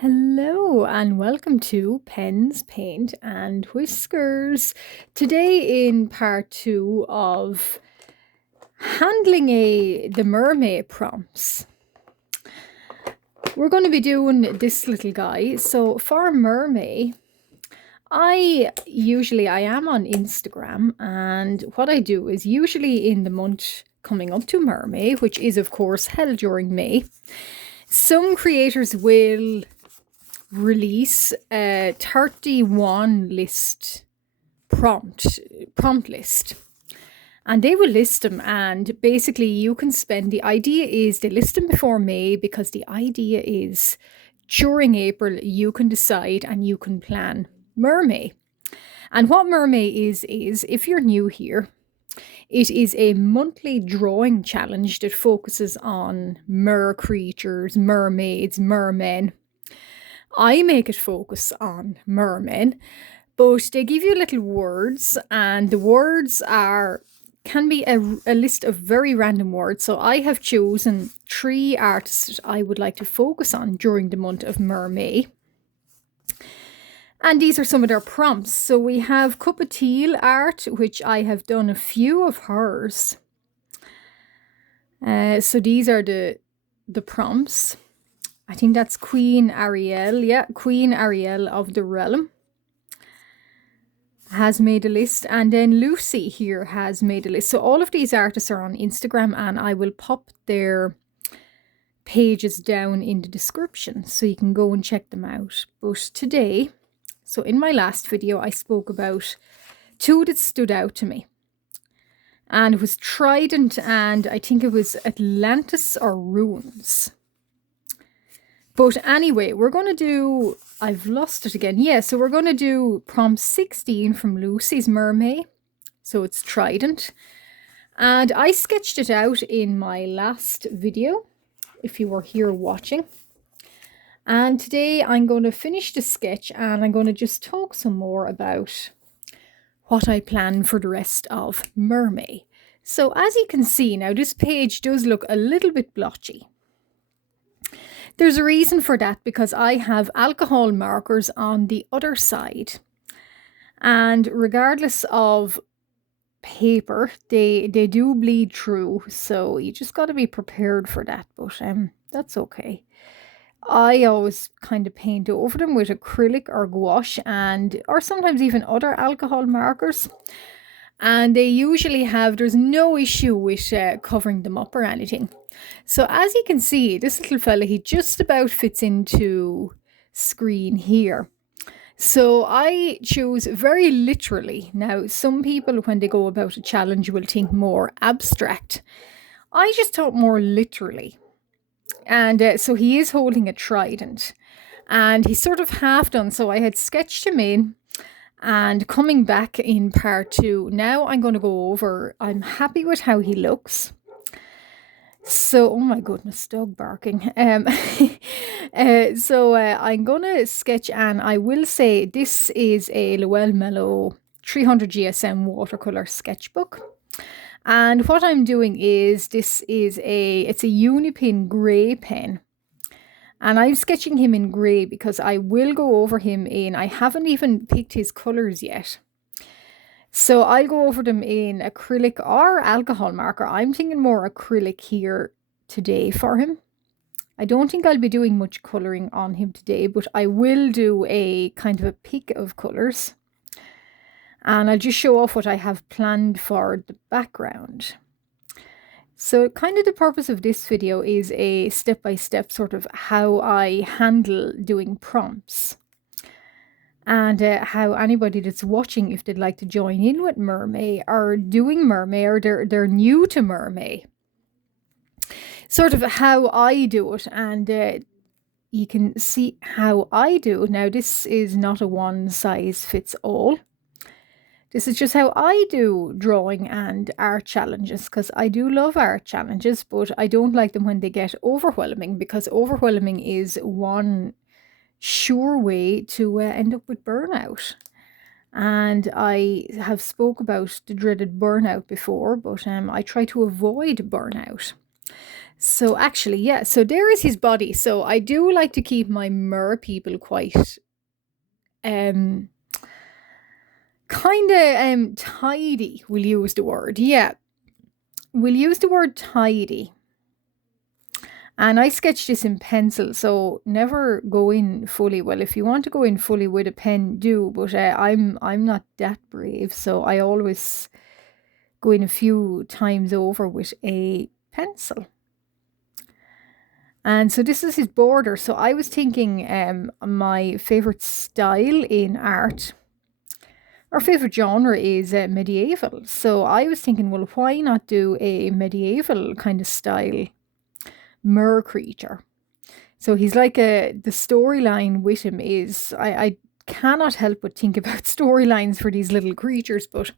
Hello and welcome to Pens, Paint and Whiskers. Today in part 2 of handling the Mermay prompts. We're going to be doing this little guy. So for Mermay, I am on Instagram, and what I do is usually in the month coming up to Mermay, which is of course held during May, some creators will release a 31 list prompt list, and they will list them, and basically you can spend, the idea is they list them before May because the idea is during April you can decide and you can plan Mermay. And what Mermay is if you're new here, it is a monthly drawing challenge that focuses on mer creatures, mermaids, mermen. I make it focus on mermen, but they give you little words, and the words can be a list of very random words. So I have chosen 3 artists that I would like to focus on during the month of Mermay. And these are some of their prompts. So we have Cup of Teal art, which I have done a few of hers. So these are the prompts. I think that's Queen Ariel. Yeah, Queen Ariel of the Realm has made a list. And then Lucy here has made a list. So all of these artists are on Instagram, and I will pop their pages down in the description so you can go and check them out. But today, so in my last video, I spoke about 2 that stood out to me. And it was Trident, and I think it was Atlantis or Ruins. But anyway, we're going to do, I've lost it again. Yeah, so we're going to do prompt 16 from Lucy's Mermay. So it's Trident. And I sketched it out in my last video, if you were here watching. And today I'm going to finish the sketch, and I'm going to just talk some more about what I plan for the rest of Mermay. So as you can see now, this page does look a little bit blotchy. There's a reason for that, because I have alcohol markers on the other side, and regardless of paper, they do bleed through, so you just got to be prepared for that. But that's okay. I always kind of paint over them with acrylic or gouache, or sometimes even other alcohol markers. And they usually there's no issue with covering them up or anything. So as you can see, this little fella, he just about fits into screen here. So I choose very literally. Now, some people, when they go about a challenge, will think more abstract. I just thought more literally. And so he is holding a trident, and he's sort of half done. So I had sketched him in, and coming back in part 2, now I'm going to go over, I'm happy with how he looks. So, oh my goodness, dog barking. So I'm going to sketch, and I will say this is a Llewellyn Mello 300 GSM watercolor sketchbook. And what I'm doing is, it's a Unipin grey pen. And I'm sketching him in grey because I will go over him I haven't even picked his colours yet. So I'll go over them in acrylic or alcohol marker. I'm thinking more acrylic here today for him. I don't think I'll be doing much colouring on him today, but I will do a kind of a pick of colours. And I'll just show off what I have planned for the background. So kind of the purpose of this video is a step-by-step sort of how I handle doing prompts. And how anybody that's watching, if they'd like to join in with Mermay or doing Mermay, or they're new to Mermay, sort of how I do it. And you can see how I do. Now, this is not a one-size-fits-all. This is just how I do drawing and art challenges, because I do love art challenges, but I don't like them when they get overwhelming, because overwhelming is one sure way to end up with burnout. And I have spoke about the dreaded burnout before, but I try to avoid burnout. So actually, yeah, so there is his body. So I do like to keep my mer people quite um kind of tidy. We'll use the word. Yeah, we'll use the word tidy. And I sketched this in pencil, so never go in fully. Well, if you want to go in fully with a pen, do. But I'm not that brave, so I always go in a few times over with a pencil. And so this is his border. So I was thinking my favorite style in art or favorite genre is medieval. So I was thinking, well, why not do a medieval kind of style mer creature? So he's like the storyline with him is I cannot help but think about storylines for these little creatures, but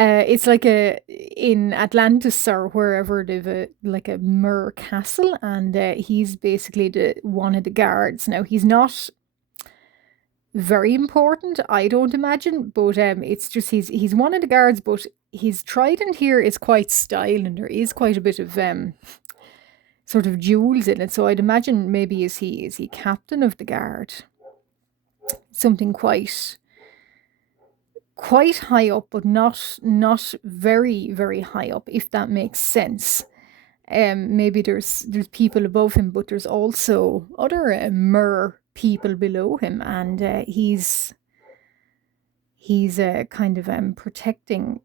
it's like a in Atlantis or wherever they've like a mer castle, and he's basically the one of the guards. Now he's not very important, I don't imagine, but it's just he's one of the guards, but his trident here is quite style, and there is quite a bit of sort of jewels in it. So I'd imagine maybe is he captain of the guard? Something quite high up, but not very very high up, if that makes sense. Maybe there's people above him, but there's also other mer people below him, and he's kind of protecting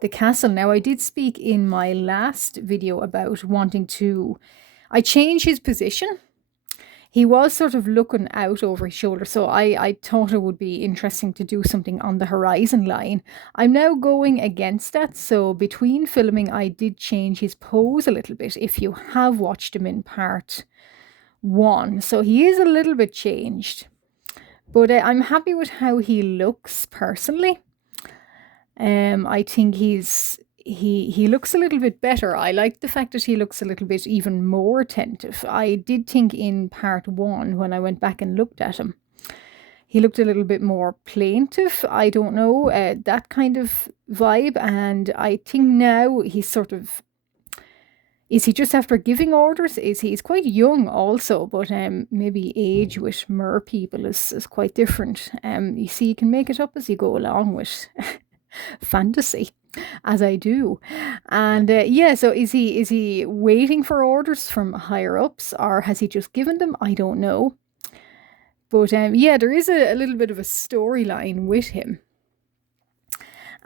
the castle. Now, I did speak in my last video about wanting to. I change his position. He was sort of looking out over his shoulder, so I thought it would be interesting to do something on the horizon line. I'm now going against that, so between filming, I did change his pose a little bit, if you have watched him in part 1. So he is a little bit changed, but I'm happy with how he looks personally. I think he looks a little bit better. I like the fact that he looks a little bit even more attentive. I did think in part 1, when I went back and looked at him, he looked a little bit more plaintive. I don't know, that kind of vibe. And I think now he's sort of, is he just after giving orders? He's quite young also, but maybe age with mer people is quite different. You see, you can make it up as you go along with fantasy, as I do. And yeah, so is he waiting for orders from higher ups, or has he just given them? I don't know. But yeah, there is a little bit of a storyline with him.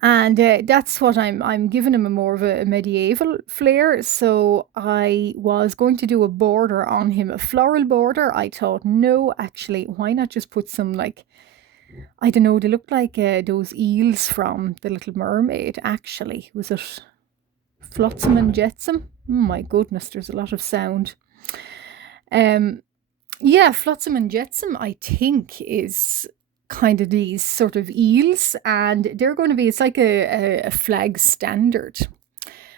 And that's what I'm giving him a more of a medieval flair. So I was going to do a border on him, a floral border. I thought, no, actually, why not just put some, like, I don't know, they look like those eels from The Little Mermaid, actually. Was it Flotsam and Jetsam? Oh my goodness, there's a lot of sound. Yeah, Flotsam and Jetsam, I think, is kind of these sort of eels, and they're going to be, it's like a flag standard.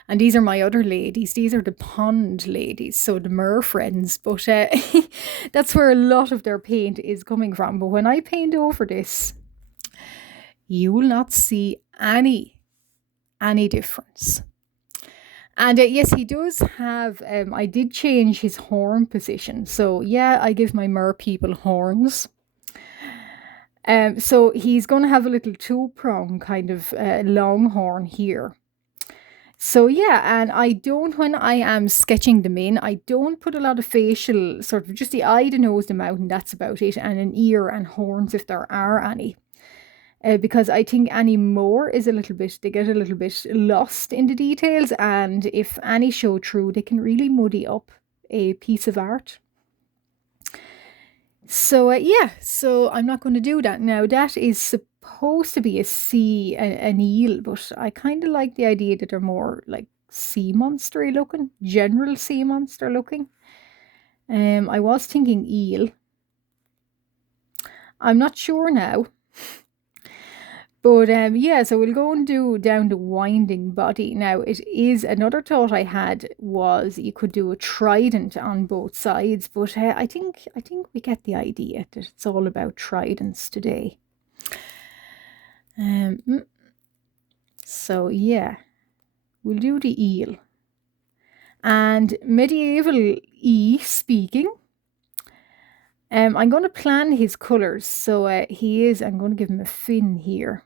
And these are my other ladies. These are the pond ladies, so the mer friends. But that's where a lot of their paint is coming from. But when I paint over this, you will not see any difference. And yes, he does have, I did change his horn position. So yeah, I give my mer people horns. So he's going to have a little 2-prong kind of long horn here. So yeah, and I don't, when I am sketching them in, I don't put a lot of facial, sort of just the eye, the nose, the mouth, and that's about it, and an ear and horns if there are any. Because I think any more is a little bit, they get a little bit lost in the details, and if any show through, they can really muddy up a piece of art. So yeah, so I'm not going to do that. Now that is supposed to be an eel, but I kind of like the idea that they're more like sea monster looking, general sea monster looking. I was thinking eel. I'm not sure now. But yeah, so we'll go and do down the winding body. Now, it is another thought I had was you could do a trident on both sides, but I think we get the idea that it's all about tridents today. So yeah, we'll do the eel. And medieval speaking, I'm going to plan his colours. So I'm going to give him a fin here.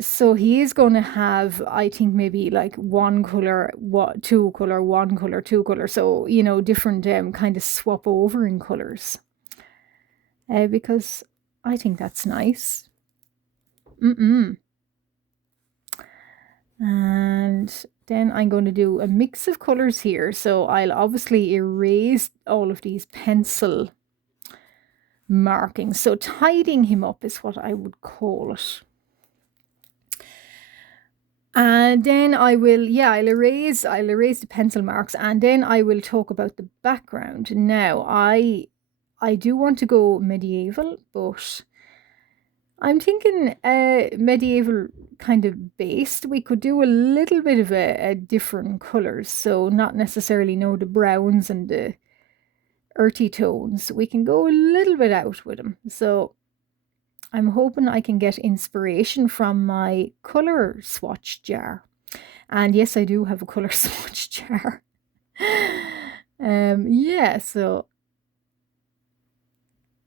So he is going to have, I think, maybe like one colour, two colour, one colour, two colour. So, different kind of swap over in colours. Because I think that's nice. And then I'm going to do a mix of colours here. So I'll obviously erase all of these pencil markings. So tidying him up is what I would call it. And then I'll erase the pencil marks, and then I will talk about the background. Now, I do want to go medieval, but I'm thinking medieval kind of based. We could do a little bit of a different colours, so not necessarily the browns and the earthy tones. We can go a little bit out with them. So I'm hoping I can get inspiration from my colour swatch jar. And yes, I do have a colour swatch jar. Yeah, so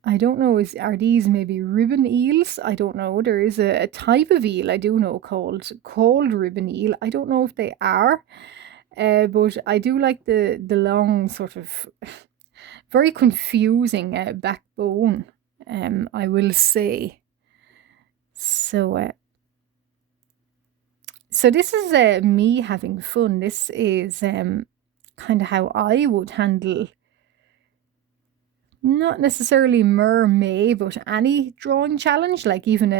I don't know, are these maybe ribbon eels? I don't know. There is a type of eel I do know called ribbon eel. I don't know if they are, but I do like the long sort of very confusing backbone, I will say. So this is me having fun. This is kind of how I would handle, not necessarily Mermay, but any drawing challenge. Like even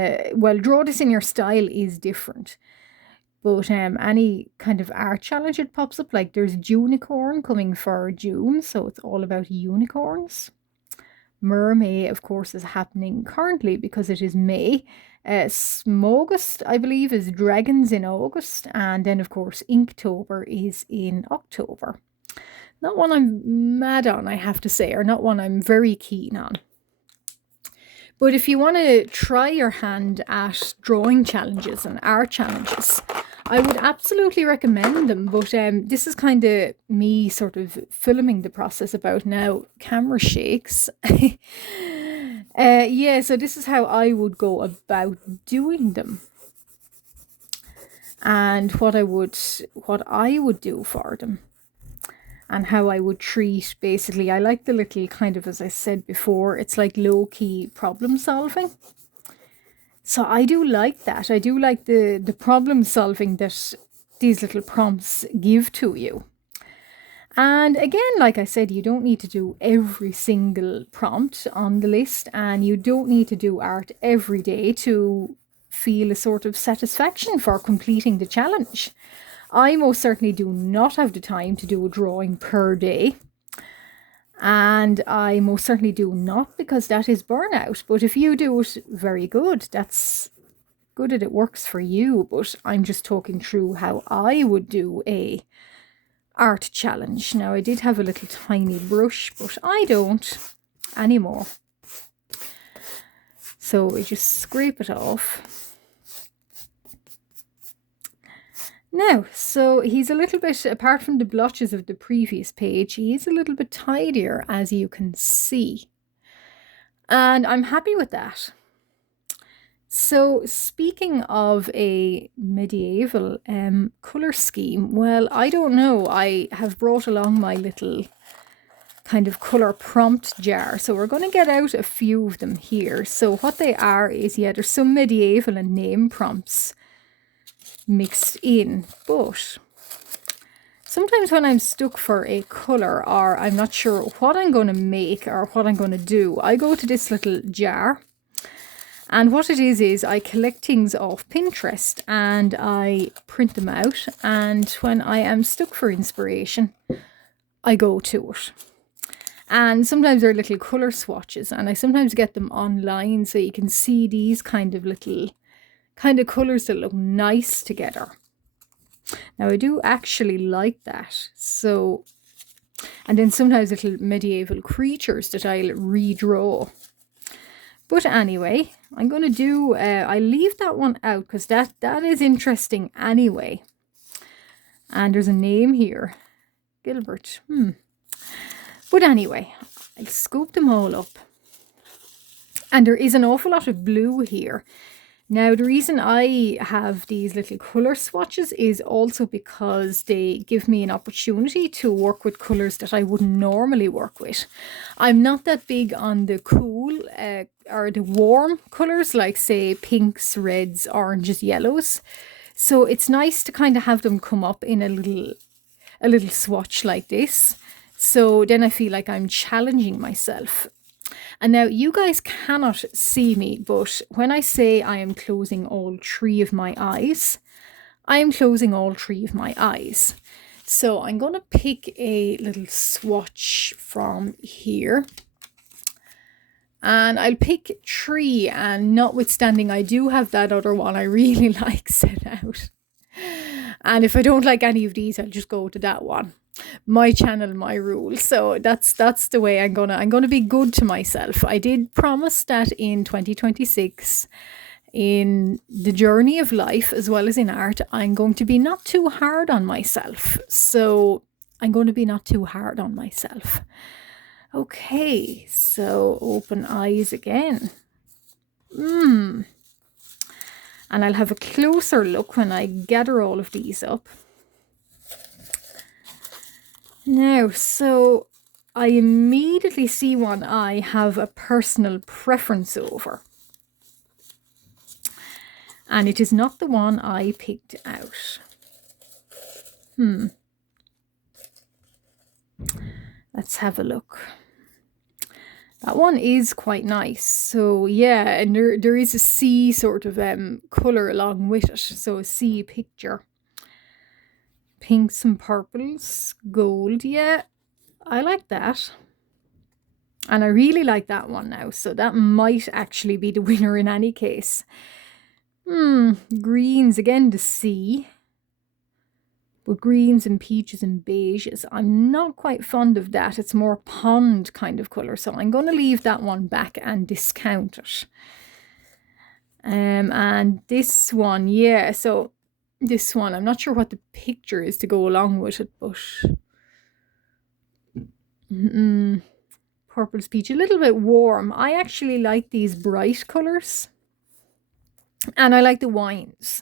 draw this in your style is different. But any kind of art challenge it pops up, like there's Junicorn coming for June, so it's all about unicorns. Mermay, of course, is happening currently because it is May. Smoggust, I believe, is Dragons in August. And then, of course, Inktober is in October. Not one I'm mad on, I have to say, or not one I'm very keen on. But if you want to try your hand at drawing challenges and art challenges, I would absolutely recommend them. But this is kind of me sort of filming the process about now. Camera shakes. Yeah, so this is how I would go about doing them. And what I would do for them. And how I would treat, basically, I like the little kind of, as I said before, it's like low-key problem solving. So I do like that. I do like the problem solving that these little prompts give to you. And again, like I said, you don't need to do every single prompt on the list, and you don't need to do art every day to feel a sort of satisfaction for completing the challenge. I most certainly do not have the time to do a drawing per day. And I most certainly do not, because that is burnout. But if you do it, very good. That's good that it works for you. But I'm just talking through how I would do a art challenge. Now, I did have a little tiny brush, but I don't anymore. So we just scrape it off. Now, so he's a little bit, apart from the blotches of the previous page, he is a little bit tidier, as you can see. And I'm happy with that. So speaking of a medieval colour scheme, well, I don't know. I have brought along my little kind of colour prompt jar. So we're going to get out a few of them here. So what they are is, yeah, there's some medieval and name prompts mixed in, but sometimes when I'm stuck for a colour, or I'm not sure what I'm going to make or what I'm going to do, I go to this little jar, and what it is I collect things off Pinterest and I print them out, and when I am stuck for inspiration, I go to it. And sometimes they're little colour swatches, and I sometimes get them online, so you can see these kind of little colours that look nice together. Now, I do actually like that. So, and then sometimes little medieval creatures that I'll redraw. But anyway, I'm going to do, I leave that one out because that is interesting anyway. And there's a name here. Gilbert. But anyway, I'll scoop them all up. And there is an awful lot of blue here. Now, the reason I have these little colour swatches is also because they give me an opportunity to work with colours that I wouldn't normally work with. I'm not that big on the cool or the warm colours, like say pinks, reds, oranges, yellows. So it's nice to kind of have them come up in a little swatch like this. So then I feel like I'm challenging myself. And now you guys cannot see me, but when I say I am closing all 3 of my eyes, I am closing all 3 of my eyes. So I'm going to pick a little swatch from here. And I'll pick 3, and notwithstanding I do have that other one I really like set out. And if I don't like any of these, I'll just go to that one. My channel, my rules. So that's the way I'm gonna be good to myself. I did promise that in 2026, in the journey of life as well as in art, I'm going to be not too hard on myself. So I'm going to be not too hard on myself. Okay, so open eyes again. And I'll have a closer look when I gather all of these up. Now, so I immediately see one I have a personal preference over. And it is not the one I picked out. Let's have a look. That one is quite nice. So yeah, and there is a sea sort of colour along with it. So a sea picture. Pinks and purples, gold, yeah, I like that. And I really like that one now, so that might actually be the winner in any case. Greens, again, the sea. But greens and peaches and beiges, I'm not quite fond of that. It's more pond kind of colour, so I'm going to leave that one back and discount it. And this one, yeah, so this one, I'm not sure what the picture is to go along with it, but purple's peach, a little bit warm. I actually like these bright colours, and I like the wines.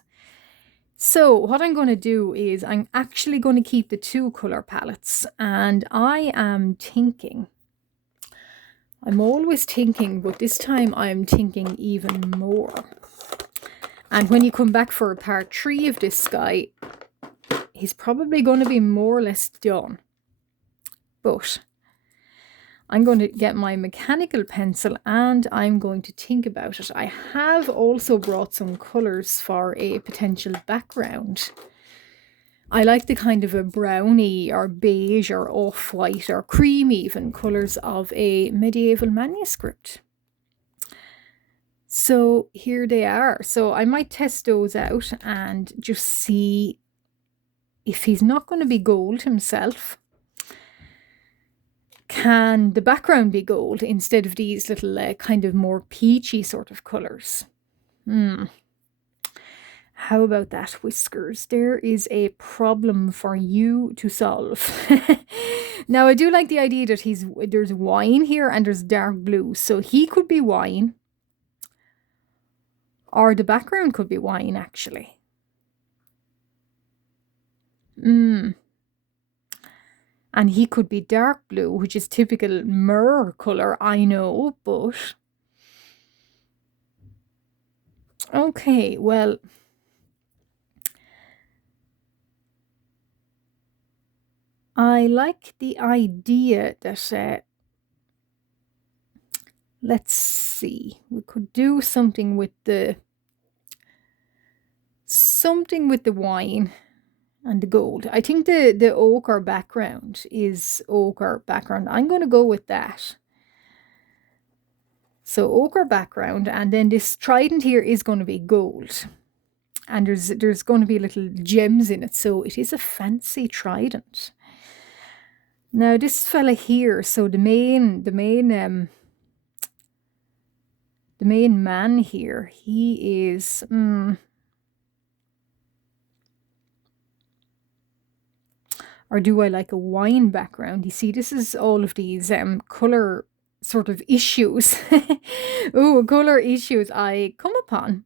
So what I'm going to do is I'm actually going to keep the 2 colour palettes, and I am thinking, I'm always thinking, but this time I'm thinking even more. And when you come back for part 3 of this guy, he's probably going to be more or less done. But I'm going to get my mechanical pencil and I'm going to think about it. I have also brought some colours for a potential background. I like the kind of a brownie or beige or off-white or cream even colours of a medieval manuscript. So here they are. So I might test those out and just see if he's not going to be gold himself. Can the background be gold instead of these little kind of more peachy sort of colours? How about that, Whiskers? There is a problem for you to solve. Now, I do like the idea that there's wine here and there's dark blue. So he could be wine. Or the background could be wine, actually. And he could be dark blue, which is typical Mer colour, I know, but... Okay, well... I like the idea that... let's see, we could do something with the wine and the gold. I think the ochre background is ochre background. I'm going to go with that. So ochre background, and then this trident here is going to be gold. And there's going to be little gems in it, so it is a fancy trident. Now this fella here, so the main man here, he is Or do I like a wine background? You see, this is all of these colour sort of issues. Oh, colour issues I come upon.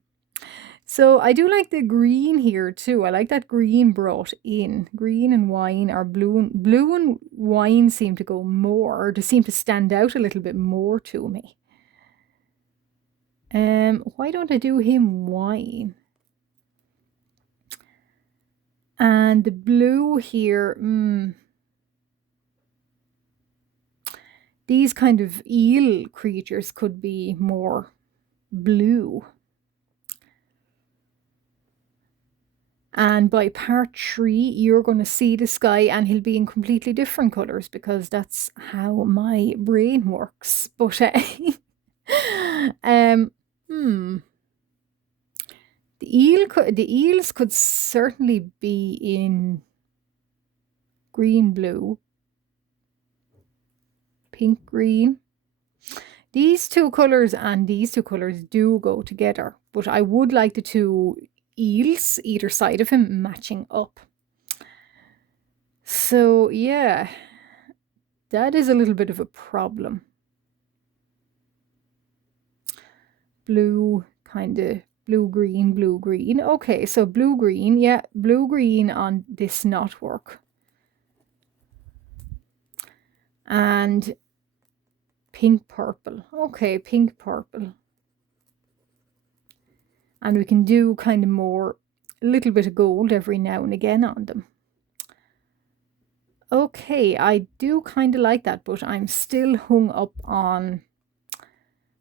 So I do like the green here too. I like that green brought in. Green and wine or blue and wine seem to go more, or they seem to stand out a little bit more to me. Why don't I do him wine? And the blue here, these kind of eel creatures could be more blue. And by part 3, you're going to see this guy and he'll be in completely different colours because that's how my brain works. But, the eels could certainly be in green, blue, pink, green. These two colours and these two colours do go together, but I would like the two eels either side of him matching up. So yeah, that is a little bit of a problem. Blue, kind of blue-green, blue-green. Okay, so blue-green, yeah, blue-green on this knotwork. And pink-purple. Okay, pink-purple. And we can do kind of more, a little bit of gold every now and again on them. Okay, I do kind of like that, but I'm still hung up on,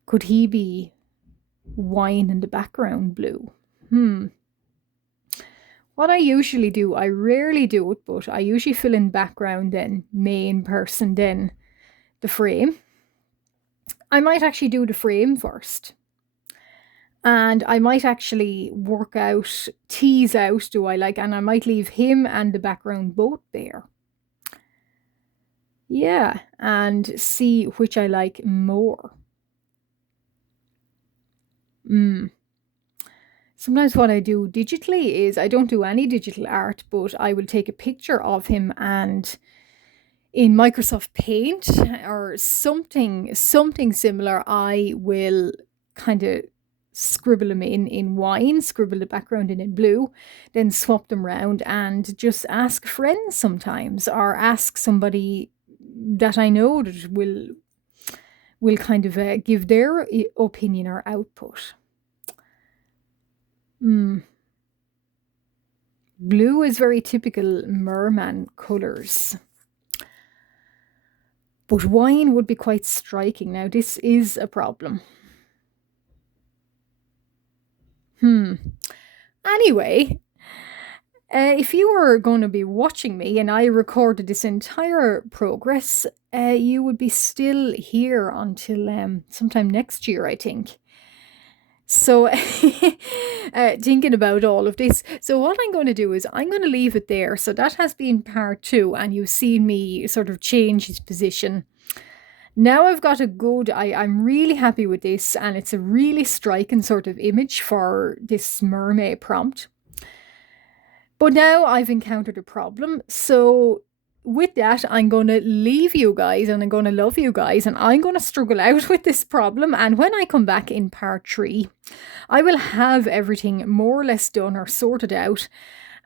could he be wine in the background blue? What I usually do, I rarely do it, but I usually fill in background, then main person, then the frame. I might actually do the frame first. And I might actually work out, tease out, and I might leave him and the background both bare. Yeah, and see which I like more. Sometimes what I do digitally is I don't do any digital art, but I will take a picture of him and in Microsoft Paint or something similar, I will kind of scribble them in wine, scribble the background in blue, then swap them around and just ask friends sometimes, or ask somebody that I know that will kind of give their opinion or output. Blue is very typical merman colours. But wine would be quite striking. Now, this is a problem. Anyway, if you were going to be watching me and I recorded this entire progress, you would be still here until sometime next year, I think. So thinking about all of this, so what I'm going to do is I'm going to leave it there. So that has been part 2, and you've seen me sort of change his position. Now I've got a good, I'm really happy with this, and it's a really striking sort of image for this Mermay prompt. But now I've encountered a problem, so with that, I'm going to leave you guys and I'm going to love you guys and I'm going to struggle out with this problem. And when I come back in part 3, I will have everything more or less done or sorted out.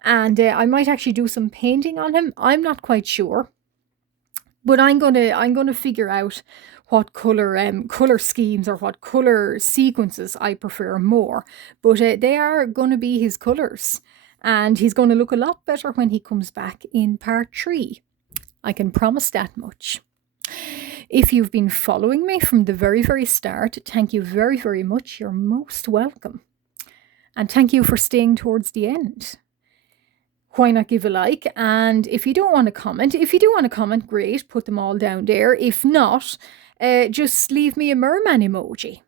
And I might actually do some painting on him. I'm not quite sure. But I'm gonna figure out what color schemes or what color sequences I prefer more. But they are gonna be his colors. And he's going to look a lot better when he comes back in part 3. I can promise that much. If you've been following me from the very, very start, thank you very, very much. You're most welcome. And thank you for staying towards the end. Why not give a like? And if you don't want to comment, great, put them all down there. If not, just leave me a merman emoji.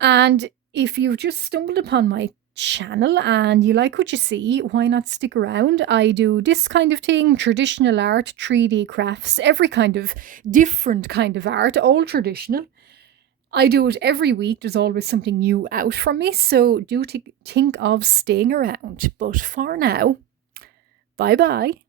And if you've just stumbled upon my channel and you like what you see, why not stick around? I do this kind of thing, traditional art, 3D crafts, every kind of different kind of art, all traditional. I do it every week. There's always something new out from me, so do think of staying around. But for now, bye bye.